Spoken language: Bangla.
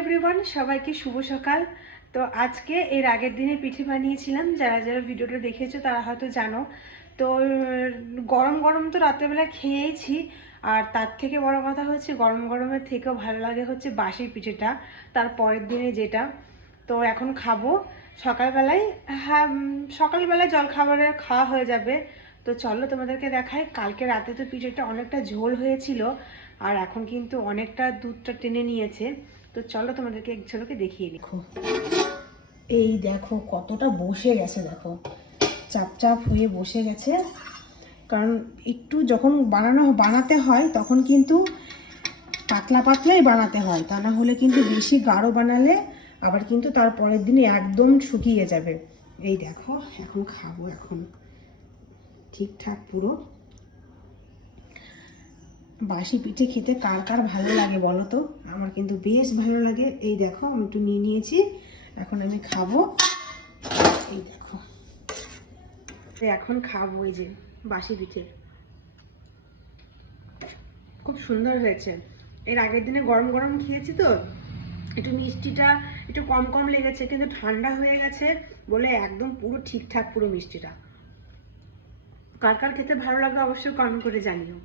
এভরিওয়ান, সবাইকে শুভ সকাল। তো আজকে এর আগের দিনে পিঠে বানিয়েছিলাম, যারা যারা ভিডিওটা দেখেছো তারা হয়তো জানো। তো গরম গরম তো রাত্রেবেলা খেয়েছি, আর তার থেকে বড় কথা হচ্ছে গরম গরমের থেকেও ভালো লাগে হচ্ছে বাসি পিঠেটা, তার পরের দিনে যেটা। তো এখন খাবো সকালবেলায়। হ্যাঁ, সকালবেলায় জলখাবারের খাওয়া হয়ে যাবে। তো চলো তোমাদেরকে দেখাই। কালকে রাতে তো পিঠেটা অনেকটা ঝোল হয়েছিল, আর এখন কিন্তু অনেকটা দুধটা টেনে নিয়েছে। তো চলো তোমাদেরকে এক ঝলকে দেখিয়ে দেখো। এই দেখো কতটা বসে গেছে, দেখো চাপ চাপ হয়ে বসে গেছে। কারণ একটু যখন বানাতে হয় তখন কিন্তু পাতলা পাতলাই বানাতে হয়, তা না হলে কিন্তু বেশি গাঢ় বানালে আবার কিন্তু তার পরের দিনে একদম শুকিয়ে যাবে। এই দেখো এখন খাবো, এখন ঠিকঠাক পুরো। বাসি পিঠে খেতে কার কার ভালো লাগে বলো তো? আমার কিন্তু বেশ ভালো লাগে। এই দেখো আমি একটু নিয়ে নিয়েছি, এখন আমি খাবো। এই দেখো এখন খাবো এই যে বাসি পিঠে, খুব সুন্দর হয়েছে। এর আগের দিনে গরম গরম খেয়েছি তো একটু মিষ্টিটা একটু কম কম লেগেছে, কিন্তু ঠান্ডা হয়ে গেছে বলে একদম পুরো ঠিকঠাক পুরো মিষ্টিটা। কার কার খেতে ভালো লাগে অবশ্যই কমেন্ট করে জানিও।